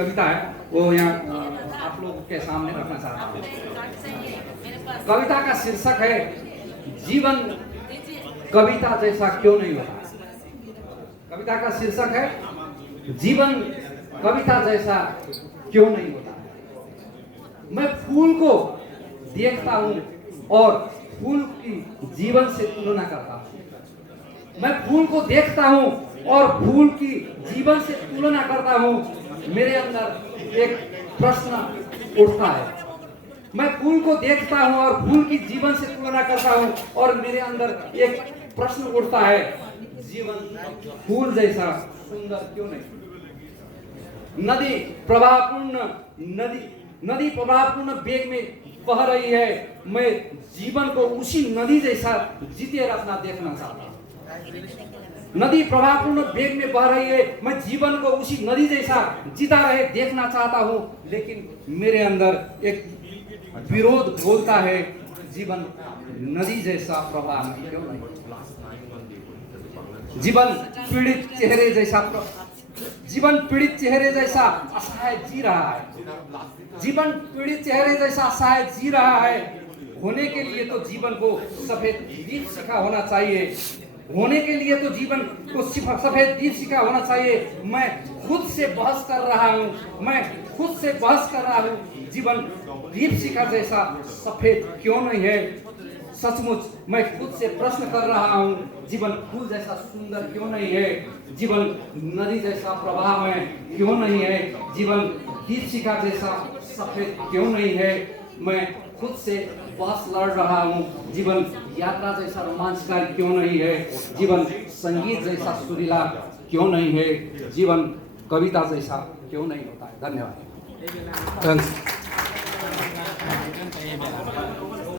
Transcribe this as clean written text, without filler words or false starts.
कविता है वो यहाँ आप लोगों के सामने रखना चाहता हूँ। कविता का शीर्षक है जीवन कविता जैसा क्यों नहीं होता। कविता का शीर्षक है जीवन कविता जैसा क्यों नहीं होता। मैं फूल को देखता हूँ और फूल की जीवन से तुलना करता हूँ। मैं फूल को देखता हूँ और फूल की जीवन से तुलना करता हूँ। मेरे अंदर एक प्रश्न उठता है। मैं फूल को देखता हूँ और फूल की जीवन से तुलना करता हूँ और मेरे अंदर एक प्रश्न उठता है, जीवन फूल जैसा सुंदर क्यों नहीं। नदी प्रवाहपूर्ण वेग में बह रही है। मैं जीवन को उसी नदी जैसा जीते रखना देखना चाहता हूँ। नदी प्रवाहपूर्ण वेग में बह रही है। मैं जीवन को उसी नदी जैसा जीता रहे देखना चाहता हूँ, लेकिन मेरे अंदर एक विरोध बोलता है, जीवन नदी जैसा प्रवाह क्यों नहीं। जीवन पीड़ित चेहरे जैसा असहाय जी रहा है। जीवन पीड़ित चेहरे जैसा असहाय जी रहा है। होने के लिए तो जीवन को सफेद दीपशिखा होना चाहिए। होने के लिए तो जीवन को सफेद दीपशिखा होना चाहिए। मैं खुद से बहस कर रहा हूँ। जीवन दीपशिखा जैसा सफेद क्यों नहीं है। सचमुच मैं खुद से प्रश्न कर रहा हूँ, जीवन फूल जैसा सुंदर क्यों नहीं है। जीवन नदी जैसा प्रवाह में क्यों नहीं है। जीवन दीपशिखा जैसा सफेद क्यों नहीं है। मैं खुद से बहस लड़ रहा हूँ। जीवन यात्रा जैसा रोमांचकारी क्यों नहीं है। जीवन संगीत जैसा सुरीला क्यों नहीं है। जीवन कविता जैसा क्यों नहीं होता है। धन्यवाद।